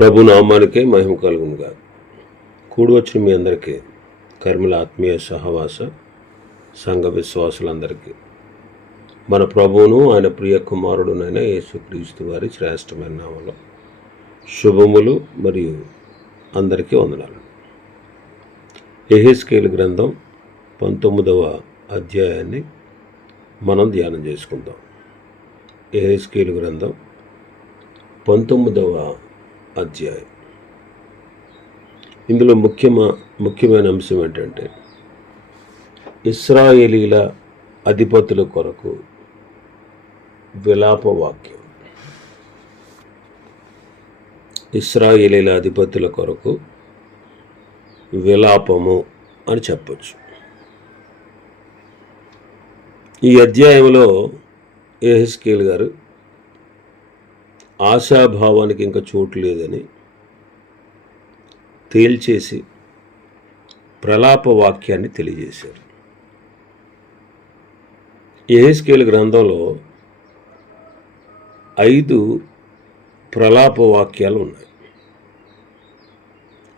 ప్రభు నామానికే మహిమ కలుగునుగా. కూడి వచ్చిన మీ అందరికీ కర్మల ఆత్మీయ సహవాస సంఘ విశ్వాసులందరికీ మన ప్రభువును ఆయన ప్రియ కుమారుడునైన యేసుక్రీస్తు వారి శ్రేష్టమైన నామంలో శుభములు మరియు అందరికీ వందనాలు. యెహెజ్కేలు గ్రంథం 19వ అధ్యాయాన్ని మనం ధ్యానం చేసుకుందాం. యెహెజ్కేలు గ్రంథం 19వ అధ్యాయం. ఇందులో ముఖ్యమైన అంశం ఏంటంటే ఇశ్రాయేలీల అధిపతుల కొరకు విలాప వాక్యం. ఇశ్రాయేలీల అధిపతుల కొరకు విలాపము అని చెప్పచ్చు. ఈ అధ్యాయంలో యెహెజ్కేలు గారు ఆశాభావానికి ఇంకా చోటు లేదని తేల్చేసి ప్రలాప వాక్యాన్ని తెలియజేశారు. యెహెజ్కేలు గ్రంథంలో 5 ప్రలాప వాక్యాలు ఉన్నాయి.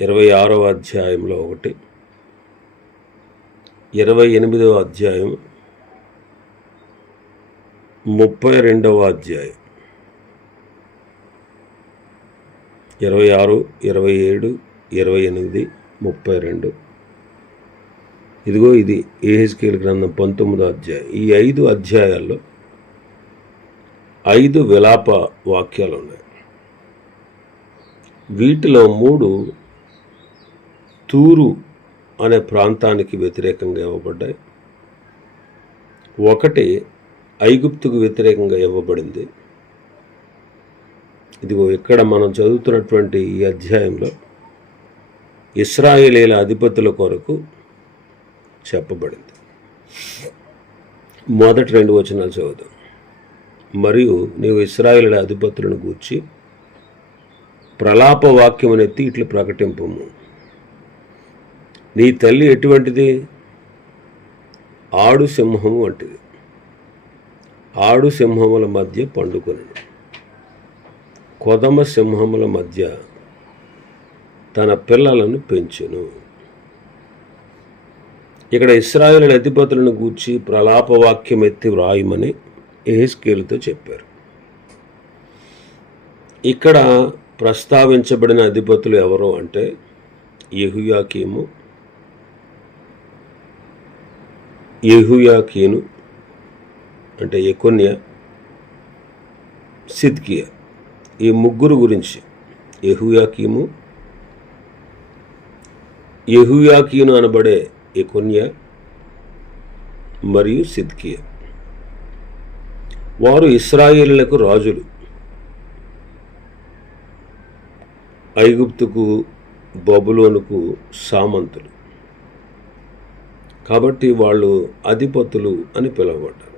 26వ అధ్యాయంలో ఒకటి, 28వ అధ్యాయం, 32వ అధ్యాయం, 26, 27, 28, 32. ఇదిగో ఇది యెహెజ్కేలు గ్రంథం 19వ అధ్యాయం. ఈ 5 అధ్యాయాల్లో 5 విలాప వాక్యాలు ఉన్నాయి. వీటిలో 3 తూరు అనే ప్రాంతానికి వ్యతిరేకంగా ఇవ్వబడ్డాయి. 1 ఐగుప్తుకు వ్యతిరేకంగా ఇవ్వబడింది. ఇదిగో ఇక్కడ మనం చదువుతున్నటువంటి ఈ అధ్యాయంలో ఇశ్రాయేలీల అధిపతుల కొరకు చెప్పబడింది. మొదటి 2 వచనాలు చదువుదాం. మరియు నీవు ఇశ్రాయేలీల అధిపతులను గూర్చి ప్రలాప వాక్యమునెత్తి ఇట్లు ప్రకటింపము. నీ తల్లి ఎటువంటిది? ఆడు సింహము వంటిది. ఆడు సింహముల మధ్య పండుకొనెను, కొదమ సింహముల మధ్య తన పిల్లలను పెంచెను. ఇక్కడ ఇశ్రాయేలు అధిపతులను గూర్చి ప్రలాపవాక్యం ఎత్తి వ్రాయమని యెహెజ్కేలుతో చెప్పారు. ఇక్కడ ప్రస్తావించబడిన అధిపతులు ఎవరు అంటే యెహోయాకీము, యెహోయాకీను అంటే యెకొన్యా, సిద్కియా. ఈ ముగ్గురు గురించి యెహోయాకీను అనబడే యెకొన్యా మరియు సిద్కియా వారు ఇశ్రాయేలీయులకు రాజులు. ఐగుప్తుకు బబులోనుకు సామంతులు కాబట్టి వాళ్ళు అధిపతులు అని పిలువబడ్డారు.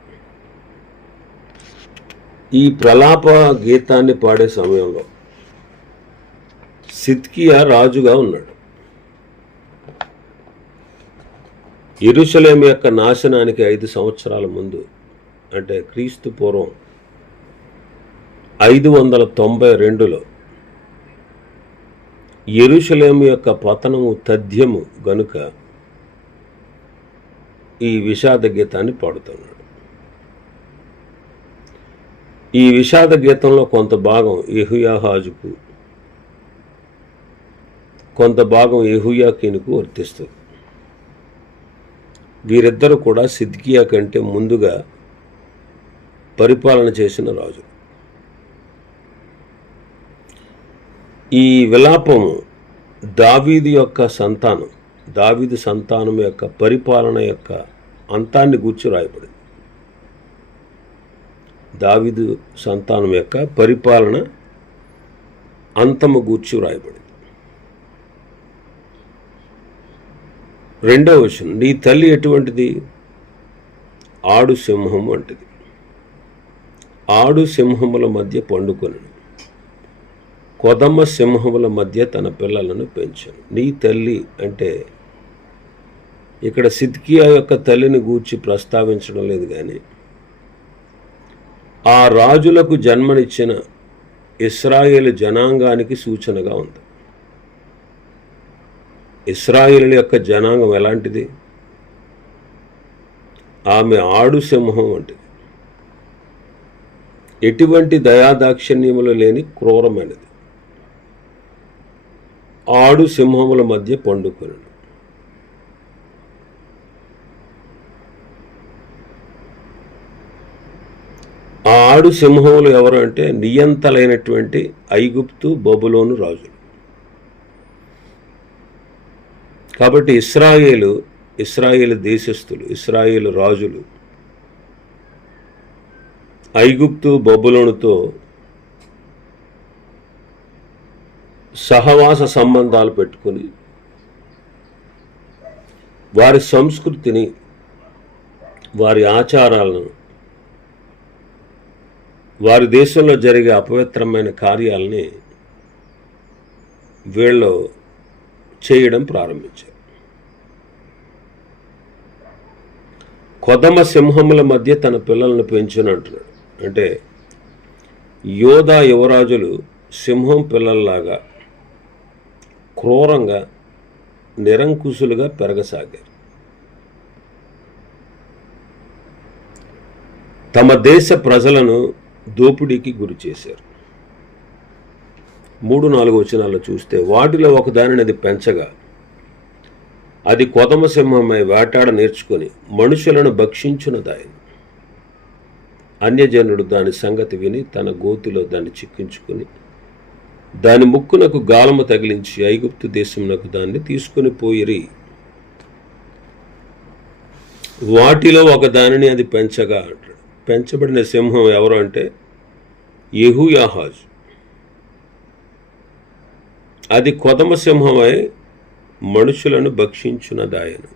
ఈ ప్రలాప గీతాన్ని పాడే సమయంలో సిద్కియా రాజుగా ఉన్నాడు. యెరూషలేము యొక్క నాశనానికి 5 సంవత్సరాల ముందు అంటే క్రీస్తు పూర్వం 592లో యెరూషలేము యొక్క పతనము తథ్యము గనుక ఈ విషాద గీతాన్ని పాడుతున్నాడు. ఈ విషాద గీతంలో కొంత భాగం యెహోయాహాజుకు, కొంత భాగం యెహోయాకీనుకు వర్తిస్తుంది. వీరిద్దరూ కూడా సిద్కియా కంటే ముందుగా పరిపాలన చేసిన రాజు. ఈ విలాపము దావీదు యొక్క సంతానం, దావీదు సంతానం యొక్క పరిపాలన యొక్క అంతాన్ని గూర్చి రాయబడింది. దావీదు సంతానం యొక్క పరిపాలన అంతము గూర్చి రాయబడింది. 2వ వచనం, నీ తల్లి ఎటువంటిది? ఆడు సింహం వంటిది. ఆడు సింహముల మధ్య పండుకొనెను, కొదమ సింహముల మధ్య తన పిల్లలను పెంచెను. నీ తల్లి అంటే ఇక్కడ సిద్కియా యొక్క తల్లిని గూర్చి ప్రస్తావించడం లేదు, కానీ ఆ రాజులకు జన్మనిచ్చిన ఇశ్రాయేలు జనాంగానికి సూచనగా ఉంది. ఇశ్రాయేలు యొక్క జనాంగం ఎలాంటిది? ఆమె ఆడు సింహం వంటిది. ఎటువంటి దయాదాక్షిణ్యములు లేని క్రూరమైనది. ఆడు సింహముల మధ్య పండుకొని. ఆ ఆడు సింహములు ఎవరు అంటే నియంతలైనటువంటి ఐగుప్తు బబులోను రాజులు. కాబట్టి ఇశ్రాయేలు దేశస్థులు, ఇశ్రాయేలు రాజులు ఐగుప్తు బబులోనుతో సహవాస సంబంధాలు పెట్టుకుని వారి సంస్కృతిని, వారి ఆచారాలను, వారి దేశంలో జరిగే అపవిత్రమైన కార్యాలని వీళ్ళు చేయడం ప్రారంభించారు. కొదమ సింహముల మధ్య తన పిల్లలను పెంచును అంటున్నాడు. అంటే యోధా యువరాజులు సింహం పిల్లల్లాగా క్రూరంగా నిరంకుశులుగా పెరగసాగారు. తమ దేశ ప్రజలను దోపిడీకి గురి చేశారు. 3-4 వచనాల్లో చూస్తే, వాటిలో ఒకదానిని అది పెంచగా అది కొదమ సింహమై వేటాడ నేర్చుకొని మనుషులను భక్షించునదాయను. అన్యజనుడు దాని సంగతి విని తన గోతిలో దాన్ని చిక్కించుకుని దాని ముక్కునకు గాలము తగిలించి ఐగుప్తు దేశమునకు దాన్ని తీసుకుని పోయిరి. వాటిలో ఒక దానిని అది పెంచగా అంటాడు. పెంచబడిన సింహం ఎవరు అంటే యెహోయాహాజు. అది కొదమ సింహమై మనుషులను భక్షించునదాయను.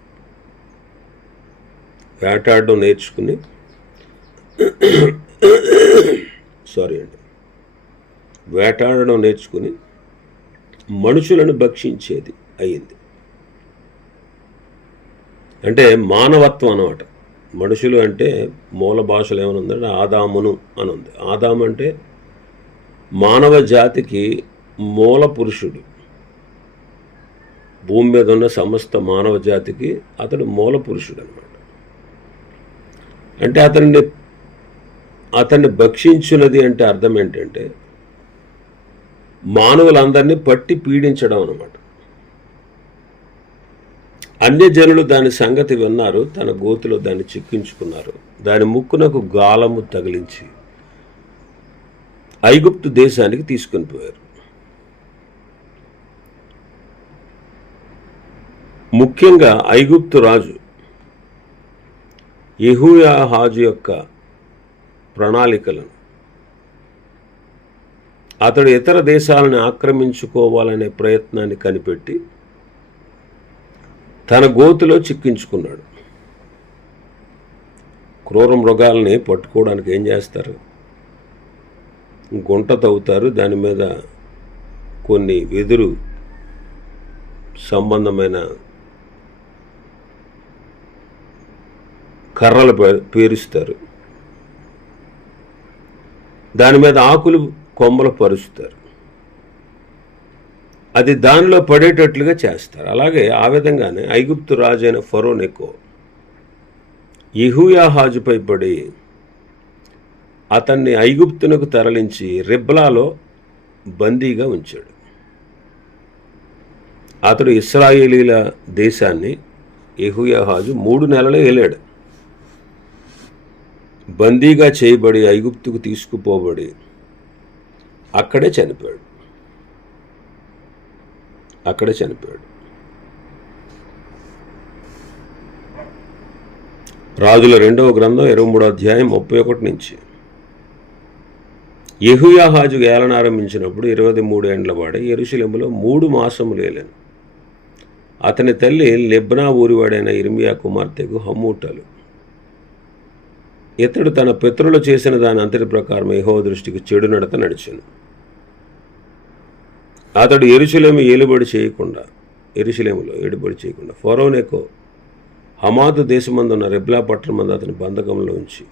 వేటాడడం నేర్చుకుని వేటాడడం నేర్చుకుని మనుషులను భక్షించేది అయింది. అంటే మానవత్వం అన్నమాట. మనుషులు అంటే మూల భాషలో ఏమైనా ఉందంటే ఆదామును అని ఉంది. ఆదాము అంటే మానవ జాతికి మూల పురుషుడు. భూమి మీద ఉన్న సమస్త మానవ జాతికి అతడు మూల పురుషుడు అన్నమాట. అంటే అతన్ని భక్షించున్నది అంటే అర్థం ఏంటంటే మానవులందరినీ పట్టి పీడించడం అన్నమాట. అన్యజనులు దాని సంగతి విన్నారు, తన గోతిలో దాన్ని చిక్కించుకున్నారు. దాని ముక్కునకు గాలము తగిలించి ఐగుప్తు దేశానికి తీసుకొని పోయారు. ముఖ్యంగా ఐగుప్తు రాజు యెహోయాహాజు యొక్క ప్రణాళికలను, అతడు ఇతర దేశాలను ఆక్రమించుకోవాలనే ప్రయత్నాన్ని కనిపెట్టి తన గోతిలో చిక్కించుకున్నాడు. క్రూర మృగాల్ని పట్టుకోవడానికి ఏం చేస్తారు? గుంట తవ్వుతారు, దాని మీద కొన్ని వెదురు సంబంధమైన కర్రలు పేరుస్తారు, దాని మీద ఆకులు కొమ్మలు పరుస్తారు, అది దానిలో పడేటట్లుగా చేస్తారు. అలాగే ఆ విధంగానే ఐగుప్తు రాజు అయిన ఫరో నెకో యెహోయాహాజుపై పడి అతన్ని ఐగుప్తునకు తరలించి రిబ్లాలో బందీగా ఉంచాడు. అతడు ఇశ్రాయేలీల దేశాన్ని యెహోయాహాజు 3 నెలలు ఏలాడు. బందీగా చేయబడి ఐగుప్తుకు తీసుకుపోబడి అక్కడే చనిపోయాడు. రాజుల 2వ గ్రంథం 23వ అధ్యాయం 31 నుంచి. యెహోయాహాజు ఏలనారంభించినప్పుడు 23 ఏండ్ల వాడే యెరూషలేములో 3 మాసములు ఏలాను. అతని తల్లి లిబ్నా ఊరివాడైన ఇర్మియా కుమార్తెకు హమూటలు. ఇతడు తన పితరులు చేసిన దాని అంతటి ప్రకారం యెహోవా దృష్టికి చెడు నడత నడిచాను. అతడు యెరూషలేములో ఏలుబడి చేయకుండా ఫరో నెకో హమాతు దేశమందున్న రిబ్లా పట్టణం మందు అతని బంధకంలో ఉంచి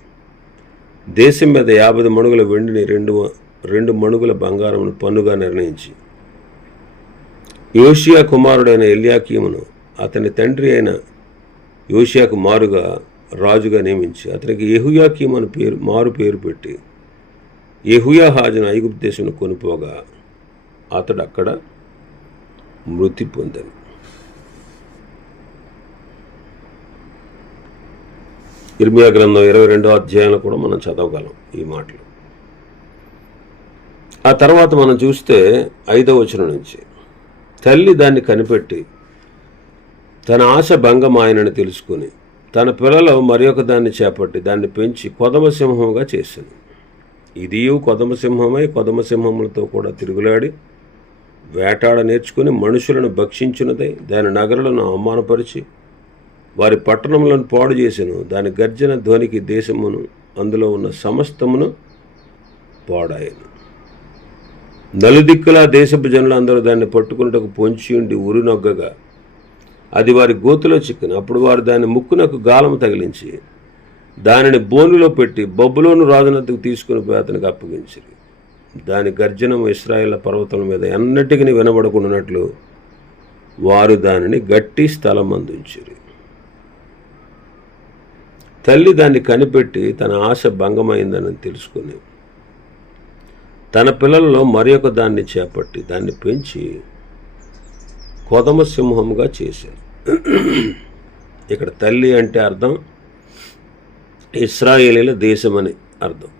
దేశం మీద 50 మణుగుల వెండిని 2 మణుగుల బంగారమును పన్నుగా నిర్ణయించి యోషియా కుమారుడైన ఎల్యాకీమును అతని తండ్రి అయిన యోషియాకు మారుగా రాజుగా నియమించి అతనికి యెహోయాకీము అని మారు పేరు పెట్టి యెహోయాహాజును ఐగుప్తు దేశమును కొనిపోగా అతడు అక్కడ మృతి పొందాను. ఇర్మియా గ్రంథం 22వ అధ్యాయంలో కూడా మనం చదవగలం ఈ మాటలు. ఆ తర్వాత మనం చూస్తే 5వ వచనం నుంచి, తల్లి దాన్ని కనిపెట్టి తన ఆశ భంగమాయనని తెలుసుకుని తన పిల్లలో మరి ఒక దాన్ని చేపట్టి దాన్ని పెంచి కొదమసింహముగా చేసింది. ఇదియు కొదమసింహమై కొదమసింహములతో కూడా తిరుగులాడి వేటాడ నేర్చుకుని మనుషులను భక్షించున్నదై దాని నగరులను అవమానపరిచి వారి పట్టణములను పాడు చేసెను. దాని గర్జన ధ్వనికి దేశమును అందులో ఉన్న సమస్తమును పాడాయను. నలుదిక్కులా దేశపు జనులందరూ దాన్ని పట్టుకున్నటకు పొంచి ఉండి ఉరినొగ్గగా అది వారి గోతులో చిక్కును. అప్పుడు వారు దాని ముక్కునకు గాలము తగిలించి దానిని బోనులో పెట్టి బబులోను రాజునద్దకు తీసుకుని పోయి అతనికి అప్పగించిరి. దాని గర్జనము ఇశ్రాయేలు పర్వతముల మీద ఎన్నటికి వినబడకుండానట్లు వారు దానిని గట్టి స్థలం అందించిరి. తల్లి దాన్ని కనిపెట్టి తన ఆశ భంగమైందని తెలుసుకుని తన పిల్లలలో మరి ఒక దాన్ని చేపట్టి దాన్ని పెంచి కొదమ సింహముగా చేశాను. ఇక్కడ తల్లి అంటే అర్థం ఇశ్రాయేలీల దేశమని అర్థం.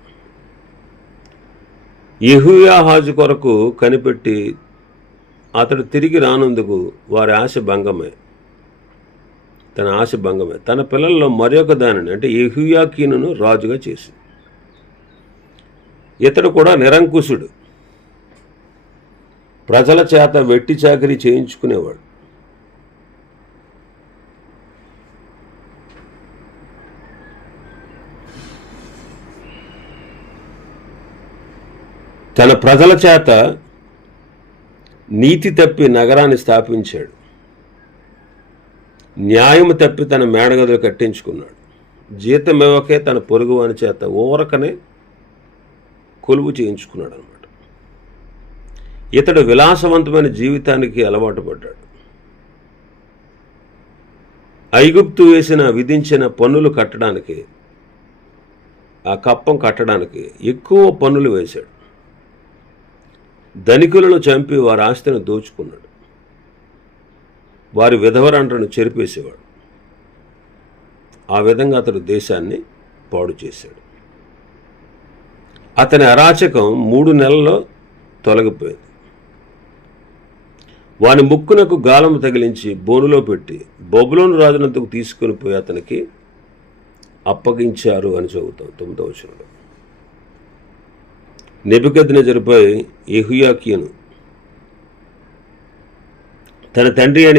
యెహోయాహాజు కొరకు కనిపెట్టి అతడు తిరిగి రానందుకు వారి ఆశ భంగమే, తన ఆశ భంగమే. తన పిల్లల్లో మరి ఒక దానిని అంటే యెహోయాకీనును రాజుగా చేసి ఇతడు కూడా నిరంకుశుడు, ప్రజల చేత వెట్టి చాకిరీ చేయించుకునేవాడు. తన ప్రజల చేత నీతి తప్పి నగరాన్ని స్థాపించాడు. న్యాయము తప్పి తన మేడగదులు కట్టించుకున్నాడు. జీతం ఇవ్వకే తన పొరుగువాని చేత ఊరకనే కొలువు చేయించుకున్నాడు అన్నమాట. ఇతడు విలాసవంతమైన జీవితానికి అలవాటు పడ్డాడు. ఐగుప్తు విధించిన పన్నులు కట్టడానికి, ఆ కప్పం కట్టడానికి ఎక్కువ పన్నులు వేశాడు. ధనికులను చంపి వారి ఆస్తిని దోచుకున్నాడు. వారి విధవరంటను చెరిపేసేవాడు. ఆ విధంగా అతడు దేశాన్ని పాడు చేశాడు. అతని అరాచకం 3 నెలల్లో తొలగిపోయింది. వాని ముక్కునకు గాలము తగిలించి బోనులో పెట్టి బబులోను రాజునంతకు తీసుకుని పోయి అతనికి అప్పగించారు అని చదువుతాం 9వ వచనంలో. నెబుకద్నెజరుపై యెహోయాకీను తన తండ్రి అయిన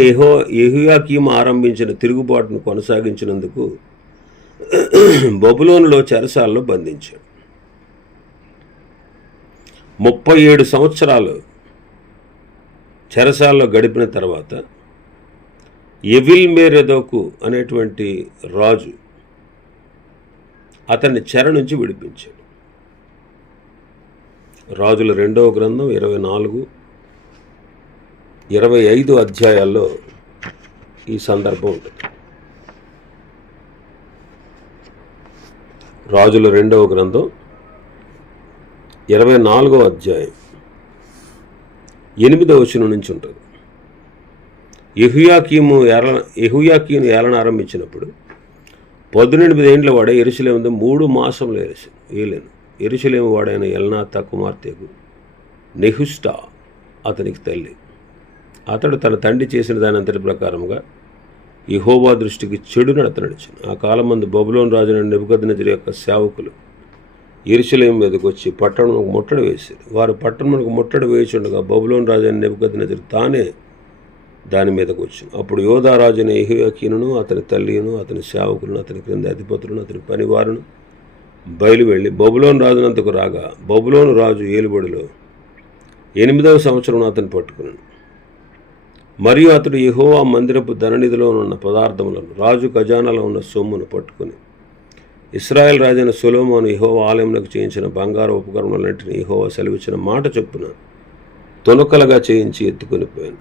యెహోయాకీము ఆరంభించిన తిరుగుబాటును కొనసాగించినందుకు బబులోనులో చెరసాలలో బంధించాడు. 37 సంవత్సరాలు చెరసాలలో గడిపిన తర్వాత ఎవిల్మెరోదకు అనేటువంటి రాజు అతన్ని చెర నుంచి విడిపించాడు. రాజుల 2వ గ్రంథం 24, 25 అధ్యాయాల్లో ఈ సందర్భం ఉంటుంది. రాజుల 2వ గ్రంథం 24వ అధ్యాయం 8వ వచనం నుంచి ఉంటుంది. యెహోయాకీను ఏలన ఆరంభించినప్పుడు 18 ఏండ్ల వాడే యెరూషలేము 3 మాసంలో ఏలేను. యెరూషలేము వాడైన ఎల్నాతా కుమార్తెకు నెహుష్టా అతనికి తల్లి. అతడు తన తండ్రి చేసిన దాని అంతటి ప్రకారముగా యెహోవా దృష్టికి చెడు నడత నడిచాను. ఆ కాలమందు బబులోను రాజు నెబుకద్నెజరు యొక్క సేవకులు యెరూషలేము మీదకి వచ్చి పట్టణమునకు ముట్టడి వేశారు. వారు పట్టణమునకు ముట్టడి వేయుచుండగా బబులోను రాజు నెబుకద్నెజరు తానే దాని మీదకు వచ్చాను. అప్పుడు యోధా రాజైన యెహోయాకీనును అతని తల్లిను అతని సేవకులను అతని క్రింద అధిపతులను అతని పనివారును బయలు వెళ్ళి బబులోను రాజునంతకు రాగా బబులోను రాజు ఏలుబడిలో 8వ సంవత్సరం అతను పట్టుకున్నాను. మరియు అతడు యెహోవా మందిరపు ధననిధిలో ఉన్న పదార్థములను రాజు ఖజానాలో ఉన్న సొమ్మును పట్టుకుని ఇశ్రాయేల్ రాజైన సొలొమోను యెహోవా ఆలయమునకు చేయించిన బంగారు ఉపకరణాలన్నింటినీ యెహోవా సెలవిచ్చిన మాట చొప్పున తునకలుగా చేయించి ఎత్తుకొని పోయాను.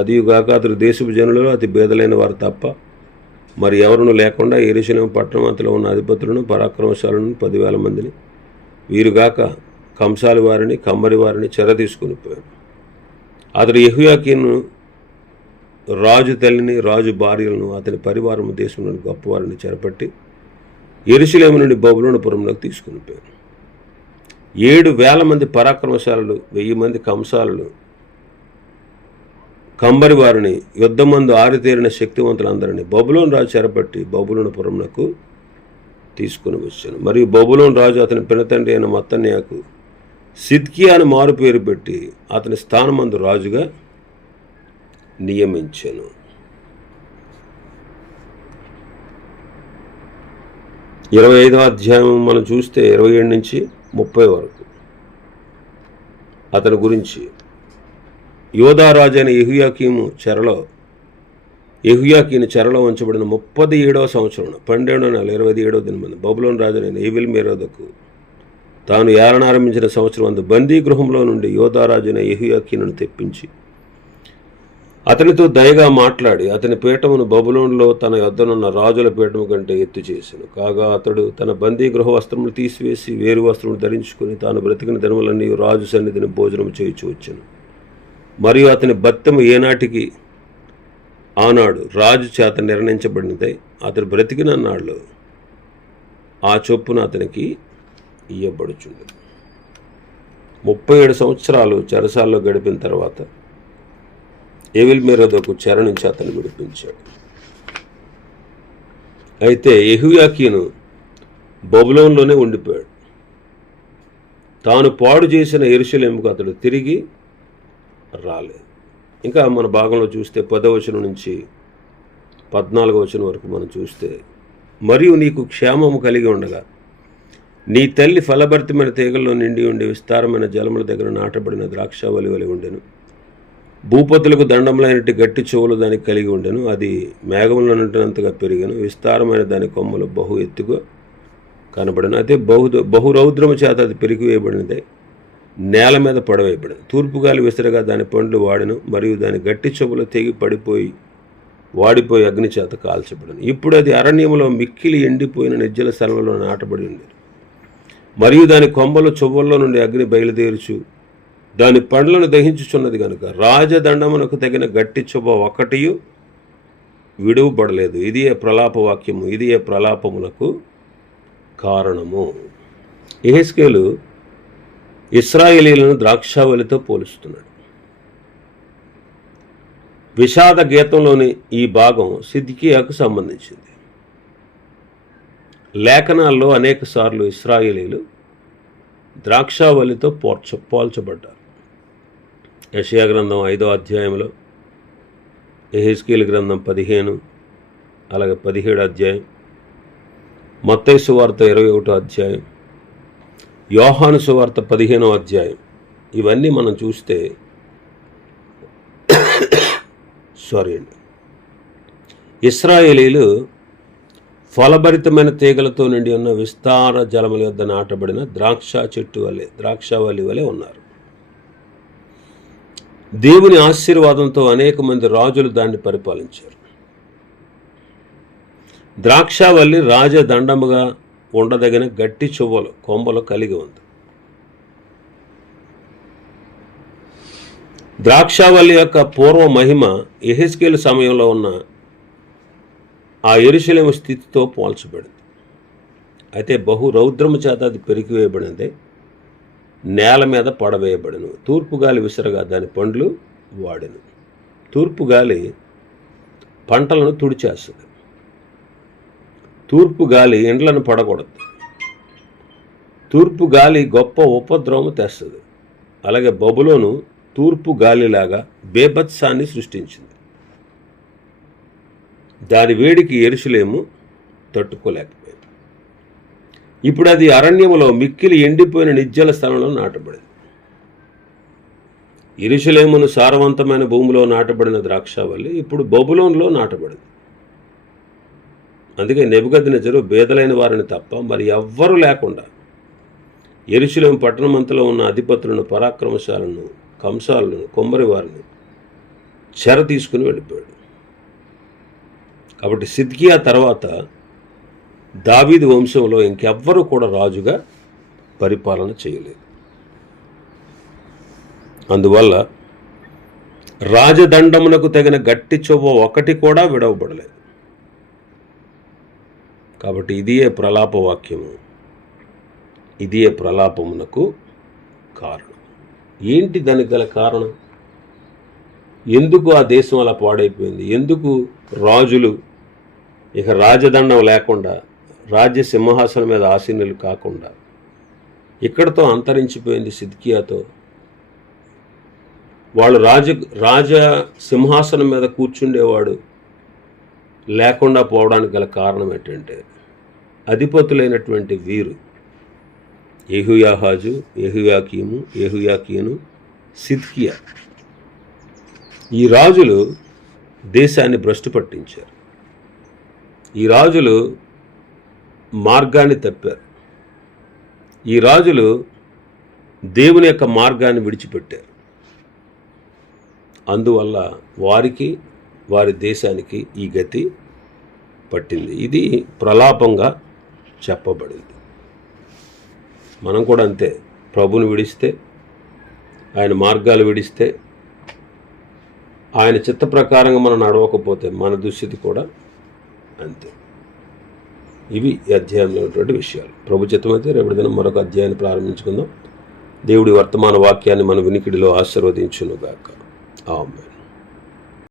అదియుగాక అతడు దేశపు జనులలో అతి బేదలైన వారు తప్ప మరి ఎవరును లేకుండా యెరూషలేము పట్టణం అంతలో ఉన్న అధిపతులను పరాక్రమశాలను 10,000 మందిని వీరుగాక కంసాలి వారిని కమ్మరి వారిని చెర తీసుకుని పోయాను. అతడు యెహోయాకీను రాజు తల్లిని రాజు భార్యలను అతని పరివారము దేశంలోని గొప్పవారిని చెరపట్టి యెరూషలేము నుండి బబులోనుపురంలోకి తీసుకుని పోయాను. 7,000 మంది పరాక్రమశాలలు 1,000 మంది కంసాలు కంబరి వారిని యుద్ధమందు ఆరితేరిన శక్తివంతులందరినీ బబులోను రాజు చెరపట్టి బబులోనుపురంకు తీసుకుని వచ్చాను. మరియు బబులోను రాజు అతని పినతండ్రి అయిన మత్తన్యాకు సిద్కియా అని మారు పేరు పెట్టి అతని స్థానమందు రాజుగా నియమించాను. ఇరవై 25వ అధ్యాయం మనం చూస్తే 27 నుంచి 30 వరకు అతని గురించి. యోధారాజు అయిన యెహోయాకీను చెరలో ఉంచబడిన 37వ సంవత్సరం 12వ నెల 27వ దినమందు బబులోను రాజైన ఎవీల్మెరోదకు తాను ఏలనారంభించిన సంవత్సరం అందు బందీ గృహంలో నుండి యోధారాజైన యెహోయాకీనును తెప్పించి అతనితో దయగా మాట్లాడి అతని పీఠమును బబులోనులో తన యొద్దనున్న రాజుల పీఠము కంటే ఎత్తు చేశాను. కాగా అతడు తన బందీ గృహ వస్త్రములు తీసివేసి వేరు వస్త్రములు ధరించుకుని తాను బ్రతికిన దినములన్నీ రాజు సన్నిధిని భోజనం చేయించు వచ్చాను. మరియు అతని బత్తెము ఏనాటికి ఆనాడు రాజు చేత నిర్ణయించబడినదై అతడు బ్రతికిన నాళ్ళు ఆ చొప్పున అతనికి ఇయ్యబడుచుంది. 37 సంవత్సరాలు చెరసాల్లో గడిపిన తర్వాత ఎవీల్మెరోదకు చెర నుంచి అతను విడిపించాడు. అయితే యెహోయాకీను బబులోనులోనే ఉండిపోయాడు. తాను పాడు చేసిన యెరూషలేముకు అతడు తిరిగి రాలేదు. ఇంకా మన భాగంలో చూస్తే 10వ వచనం నుంచి 14వ వచనం వరకు మనం చూస్తే, మరియు నీకు క్షేమము కలిగి ఉండగా నీ తల్లి ఫలభరితమైన తీగల్లో నిండి ఉండి విస్తారమైన జలముల దగ్గర నాటబడిన ద్రాక్షావళి వలె ఉండెను. భూపతులకు దండములైనట్టు గట్టి చెవులు దానికి కలిగి ఉండెను. అది మేఘములో నుండినంతగా పెరిగాను. విస్తారమైన దాని కొమ్మలు బహు ఎత్తుగా కనబడను. అయితే బహురౌద్రము చేత అది పెరిగివేయబడినదే నేల మీద పడవేయబడింది. తూర్పుగాలి విసరగా దాని పండ్లు వాడెను. మరియు దాని గట్టి చెవులు తెగి వాడిపోయి అగ్ని చేత కాల్చబడను. ఇప్పుడు అది అరణ్యములో మిక్కిలి ఎండిపోయిన నిర్జల స్థలంలో నాటబడి ఉండేది. మరియు దాని కొమ్మలు చెవుల్లో నుండి అగ్ని బయలుదేరుచు దాని పండ్లను దహించుచున్నది కనుక రాజదండమునకు తగిన గట్టి చువ్వ ఒకటియు విడువబడలేదు. ఇదియే ప్రలాపవాక్యము, ఇదియే ప్రలాపములకు కారణము. యెహెజ్కేలు ఇశ్రాయేలీయులను ద్రాక్షావళితో పోలుస్తున్నాడు. విషాద గీతంలోని ఈ భాగం సిద్కియాకు సంబంధించింది. లేఖనాల్లో అనేక సార్లు ఇశ్రాయేలీయులు ద్రాక్షావళితో పోల్చబడ్డారు. యెషయా గ్రంథం 5వ అధ్యాయంలో, యెహెజ్కేలు గ్రంథం 15, అలాగే 17వ అధ్యాయం, మత్తయి సువార్త 21వ అధ్యాయం, యోహాను సువార్త 15వ అధ్యాయం, ఇవన్నీ మనం చూస్తే ఇశ్రాయేలీలు ఫలభరితమైన తీగలతో నిండి ఉన్న విస్తార జలముల యొద్ద నాటబడిన ద్రాక్షావళి వలె ఉన్నారు. దేవుని ఆశీర్వాదంతో అనేక మంది రాజులు దాన్ని పరిపాలించారు. ద్రాక్షావళి రాజదండముగా ఉండదగిన గట్టి చువ్వలు కొమ్మలు కలిగి ఉంది. ద్రాక్షావళి యొక్క పూర్వ మహిమ యెహెజ్కేలు సమయంలో ఉన్న ఆ యెరూషలేము స్థితితో పోల్చబడింది. అయితే బహురౌద్రము చేత అది పెరిగివేయబడింది, నేల మీద పడవేయబడను. తూర్పుగాలి విసరగా దాని పండ్లు వాడెను. తూర్పుగాలి పంటలను తుడిచేస్తుంది. తూర్పుగాలి ఇండ్లను పడకూడదు. తూర్పుగాలి గొప్ప ఉపద్రవము తెస్తుంది. అలాగే బబులోను తూర్పు గాలిలాగా బేభత్సాన్ని సృష్టించింది. దాని వేడికి యెరూషలేము తట్టుకోలేకపోయింది. ఇప్పుడు అది అరణ్యములో మిక్కిలి ఎండిపోయిన నిర్జల స్థలంలో నాటబడింది. యెరూషలేమును సారవంతమైన భూమిలో నాటబడిన ద్రాక్షావళి ఇప్పుడు బబులోనులో నాటబడింది. అందుకే నెబుకద్నెజరు బేదలైన వారిని తప్ప మరి ఎవ్వరూ లేకుండా యెరూషలేము పట్టణమంతలో ఉన్న అధిపతులను, పరాక్రమశాలను, కంసాలను, కొమ్మరి వారిని చెర తీసుకుని వెళ్ళిపోయాడు. కాబట్టి సిద్కియా తర్వాత దావీదు వంశంలో ఇంకెవ్వరూ కూడా రాజుగా పరిపాలన చేయలేదు. అందువల్ల రాజదండమునకు తగిన గట్టి చొవ్వ ఒకటి కూడా విడవబడలేదు. కాబట్టి ఇదియే ప్రలాప వాక్యము, ఇదియే ప్రలాపమునకు కారణం. ఏంటి దానికి గల కారణం? ఎందుకు ఆ దేశం అలా పాడైపోయింది? ఎందుకు రాజులు ఇక రాజదండం లేకుండా, రాజ్య సింహాసనం మీద ఆసీనులు కాకుండా ఇక్కడతో అంతరించిపోయింది? సిద్కియాతో వాళ్ళు రాజ సింహాసనం మీద కూర్చుండేవాడు లేకుండా పోవడానికి గల కారణం ఏంటంటే అధిపతులైనటువంటి వీరు యెహోయాహాజు, యెహోయాకీము, యెహోయాకీను, సిద్కియా, ఈ రాజులు దేశాన్ని భ్రష్టు పట్టించారు. ఈ రాజులు మార్గాన్ని తప్పారు. ఈ రాజులు దేవుని యొక్క మార్గాన్ని విడిచిపెట్టారు. అందువల్ల వారికి, వారి దేశానికి ఈ గతి పట్టింది. ఇది ప్రలాపంగా చెప్పబడింది. మనం కూడా అంతే. ప్రభుని విడిస్తే, ఆయన మార్గాలు విడిస్తే, ఆయన చిత్త ప్రకారంగా మనం నడవకపోతే మన దుస్థితి కూడా అంతే. ఇవి ఈ అధ్యాయంలో ఉన్నటువంటి విషయాలు. ప్రభు చిత్తమైతే రేపటి దినం మరొక అధ్యాయాన్ని ప్రారంభించుకుందాం. దేవుడి వర్తమాన వాక్యాన్ని మన వినికిడిలో ఆశీర్వదించునుగాక. ఆమేన్.